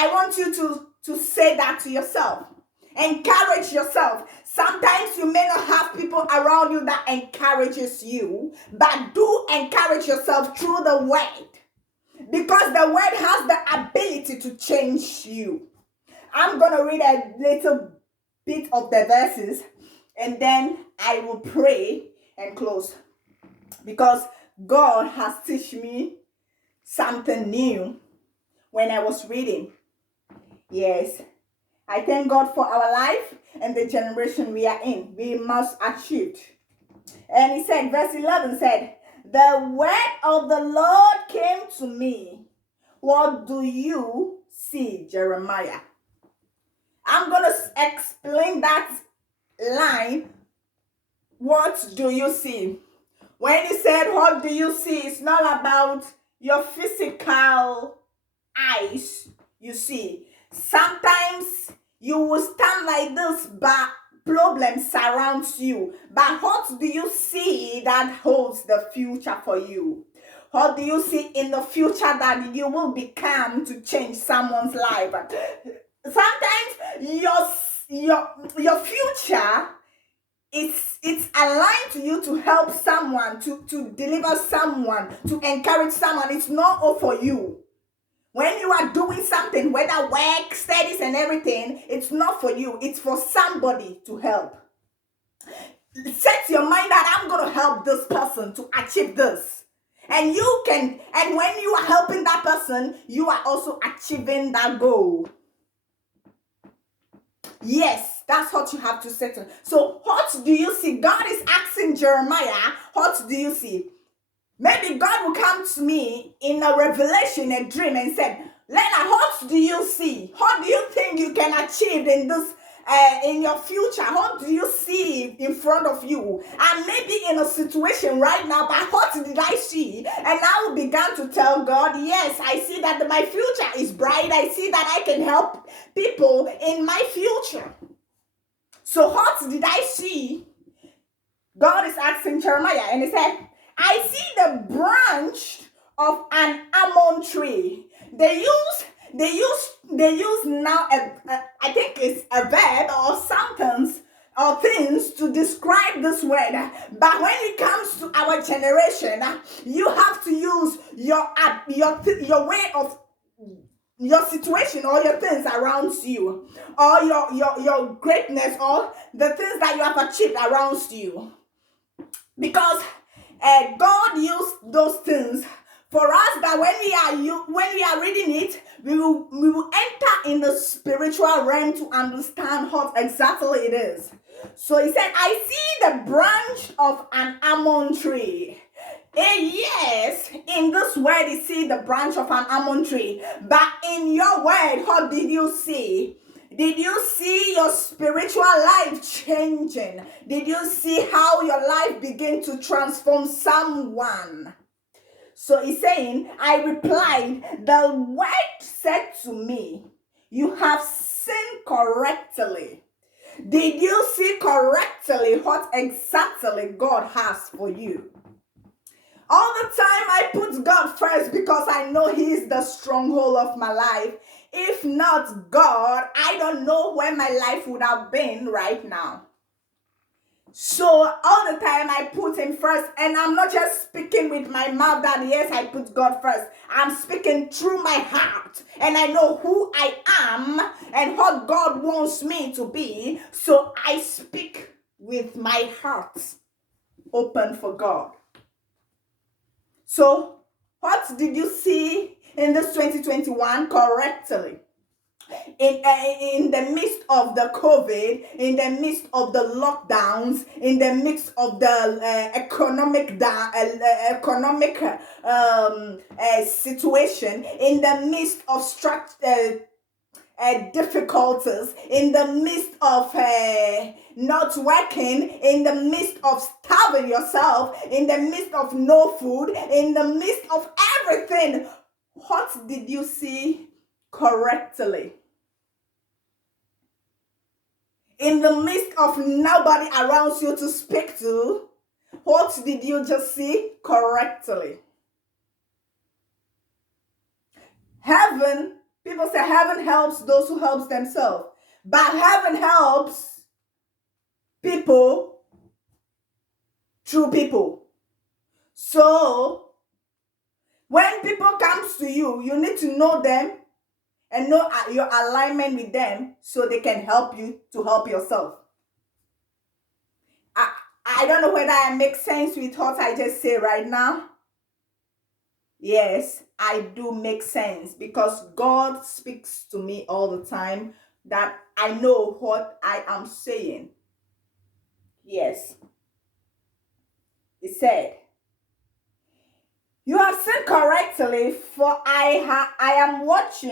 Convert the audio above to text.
I want you to say that to yourself. Encourage yourself. Sometimes you may not have people around you that encourages you, but do encourage yourself through the word, because the word has the ability to change you. I'm going to read a little bit of the verses, and then I will pray and close, because God has taught me something new when I was reading. Yes, I thank God for our life and the generation we are in. We must achieve. And he said, verse 11 said, the word of the Lord came to me. What do you see, Jeremiah? I'm going to explain that line. What do you see? When he said, what do you see? It's not about your physical eyes, you see. Sometimes you will stand like this, but problems surrounds you. But what do you see that holds the future for you? What do you see in the future that you will become to change someone's life? Sometimes your future, it's aligned to you to help someone, to deliver someone, to encourage someone. It's not all for you. When you are doing something, whether work, studies, and everything, it's not for you. It's for somebody to help. Set your mind that I'm going to help this person to achieve this. And you can, and when you are helping that person, you are also achieving that goal. Yes, that's what you have to settle. So what do you see? God is asking Jeremiah, what do you see? Maybe God will come to me in a revelation, a dream, and said, Lena, what do you see? What do you think you can achieve in this, in your future? What do you see in front of you? I may be in a situation right now, but what did I see? And I will begin to tell God, yes, I see that my future is bright. I see that I can help people in my future. So what did I see? God is asking Jeremiah, and he said, I see the branch of an almond tree. They use now I think it's a verb or sentence or things to describe this word. But when it comes to our generation, you have to use your way of your situation or your things around you, or your greatness, or the things that you have achieved around you. Because God used those things for us, that when we are reading it, we will enter in the spiritual realm to understand what exactly it is. So he said, I see the branch of an almond tree. Yes, in this word you see the branch of an almond tree. But in your word, what did you see? Did you see your spiritual life changing? Did you see how your life began to transform someone? So he's saying, I replied, the word said to me, you have seen correctly. Did you see correctly what exactly God has for you? All the time I put God first because I know He is the stronghold of my life. If not God, I don't know where my life would have been right now. So all the time I put Him first, and I'm not just speaking with my mouth that yes, I put God first. I'm speaking through my heart, and I know who I am and what God wants me to be. So I speak with my heart open for God. So what did you see in this 2021 correctly? In the midst of the COVID, in the midst of the lockdowns, in the midst of the economic situation, in the midst of difficulties, in the midst of not working, in the midst of starving yourself, in the midst of no food, in the midst of everything, what did you see correctly? In the midst of nobody around you to speak to, what did you just see correctly? Heaven People say heaven helps those who helps themselves. But heaven helps people through people. So when people comes to you, you need to know them and know your alignment with them so they can help you to help yourself. I don't know whether I make sense with what I just say right now. Yes, I do make sense because God speaks to me all the time that I know what I am saying. Yes. He said, "You have said correctly, for I am watching